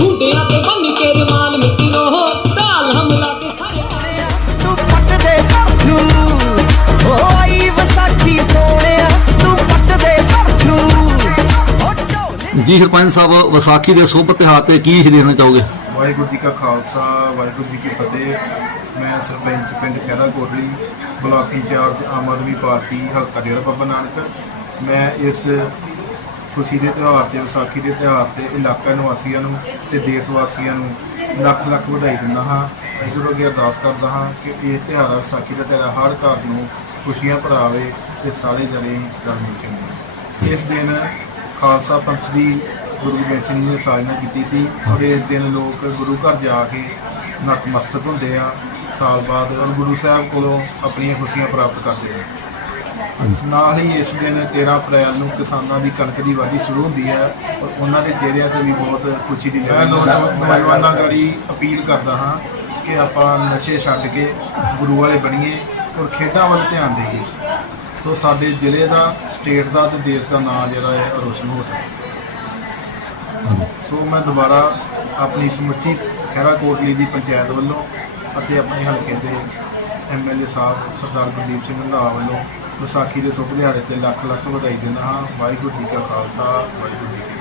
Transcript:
ਹੁੰਡਿਆਂ ਤੇ ਬੰਨ ਕੇ ਰਮਾਲ ਮਿੱਤਰੋ ਢਾਲ ਹਮਲਾ ਕੇ ਸਾਰੇ ਤੂੰ ਪੱਟ ਦੇ ਪਰਥੂ ਓ ਆਈ ਵਿਸਾਖੀ ਸੋਹਣਿਆ ਤੂੰ ਪੱਟ ਦੇ ਪਰਥੂ ਓ ਢੋਲੇ ਜੀ ਸਰਪੰਚ ਸਾਹਿਬ ਵਿਸਾਖੀ ਦੇ ਸ਼ੁਭ ਤਿਉਹਾਰ ਤੇ ਕੀ ਦੇਣਾ ਚਾਹੋਗੇ? ਵਾਹਿਗੁਰੂ ਜੀ ਕਾ ਖਾਲਸਾ ਵਾਹਿਗੁਰੂ ਜੀ ਕੀ ਫਤਿਹ। ਮੈਂ ਸਰਪੰਚ ਪਿੰਡ Khaira Kotli block in charge Aam Aadmi party ਹਲਕਾ ਡੇਰਾ ਬਾਬਾ ਨਾਨਕ। ਮੈਂ ਇਸ ਖੁਸ਼ੀ ਦੇ ਤਿਉਹਾਰ ਤੇ, ਵਿਸਾਖੀ ਦੇ ਤਿਉਹਾਰ ਤੇ ਇਲਾਕਾ ਨਿਵਾਸੀਆਂ ਨੂੰ ਤੇ ਦੇਸ਼ ਵਾਸੀਆਂ ਨੂੰ ਲੱਖ ਲੱਖ ਵਧਾਈ ਦਿੰਦਾ ਹਾਂ। ਵਾਹਿਗੁਰੂ ਅੱਗੇ ਅਰਦਾਸ ਕਰਦਾ ਹਾਂ ਕਿ ਇਹ ਤਿਉਹਾਰ ਵਿਸਾਖੀ ਦਾ ਤਿਉਹਾਰ ਹਰ ਘਰ ਨੂੰ ਖੁਸ਼ੀਆਂ ਭਰਾਵੇ ਤੇ ਸਾਰੇ ਜਣੇ ਰਲ ਮਿਲ ਕੇ ਮਨਾਉਣ ਇਸ ਦਿਨ ਖਾਲਸਾ ਪੰਥ ਦੀ ਗੁਰੂ ਗੋਬਿੰਦ ਸਿੰਘ ਜੀ ਨੇ ਸਾਜਨਾ ਕੀਤੀ ਸੀ ਔਰ ਇਸ ਦਿਨ ਲੋਕ ਗੁਰੂ ਘਰ ਜਾ ਕੇ ਨਤਮਸਤਕ ਹੁੰਦੇ ਆ। ਸਾਲ ਬਾਅਦ ਔਰ ਗੁਰੂ ਸਾਹਿਬ ਕੋਲੋਂ ਆਪਣੀਆਂ ਖੁਸ਼ੀਆਂ ਪ੍ਰਾਪਤ ਕਰਦੇ ਆ। ਨਾਲ ਹੀ ਇਸ ਦਿਨ 13 ਅਪ੍ਰੈਲ ਨੂੰ ਕਿਸਾਨਾਂ ਦੀ ਕਣਕ ਦੀ ਵਾਢੀ ਸ਼ੁਰੂ ਹੁੰਦੀ ਹੈ ਔਰ ਉਹਨਾਂ ਦੇ ਚਿਹਰਿਆਂ ਤੇ ਵੀ ਬਹੁਤ ਖੁਸ਼ੀ ਦੀ ਲਹਿਰ ਨੌਜਵਾਨਾਂ ਗੜੀ ਅਪੀਲ ਕਰਦਾ ਹਾਂ ਕਿ ਆਪਾਂ ਨਸ਼ੇ ਛੱਡ ਕੇ ਗੁਰੂ ਵਾਲੇ ਬਣੀਏ ਔਰ ਖੇਡਾਂ ਵੱਲ ਧਿਆਨ ਦੇਈਏ। ਸੋ ਸਾਡੇ ਜ਼ਿਲ੍ਹੇ ਦਾ ਸਟੇਟ ਦਾ ਤੇ ਦੇਸ਼ ਦਾ ਨਾਮ ਜਿਹੜਾ ਹੈ ਰੋਸ਼ਨ ਹੋ ਸਕੇ। ਸੋ ਮੈਂ ਦੁਬਾਰਾ ਆਪਣੀ ਸਮੁੱਚੀ ਖਹਿਰਾ ਕੋਟਲੀ ਦੀ ਪੰਚਾਇਤ ਵੱਲੋਂ ਅਤੇ ਆਪਣੇ ਹਲਕੇ ਦੇ ਐਮਐਲਏ ਸਾਹਿਬ ਸਰਦਾਰ ਗੁਰਦੀਪ ਸਿੰਘ ਰੰਧਾਵਾ ਵੱਲੋਂ ਵਿਸਾਖੀ ਦੇ ਸ਼ੁਭ ਦਿਹਾੜੇ ਤੇ ਲੱਖ ਲੱਖ ਵਧਾਈ ਦਿੰਦਾ ਹਾਂ। ਵਾਹਿਗੁਰੂ ਜੀ ਕਾ ਖਾਲਸਾ, ਵਾਹਿਗੁਰੂ ਜੀ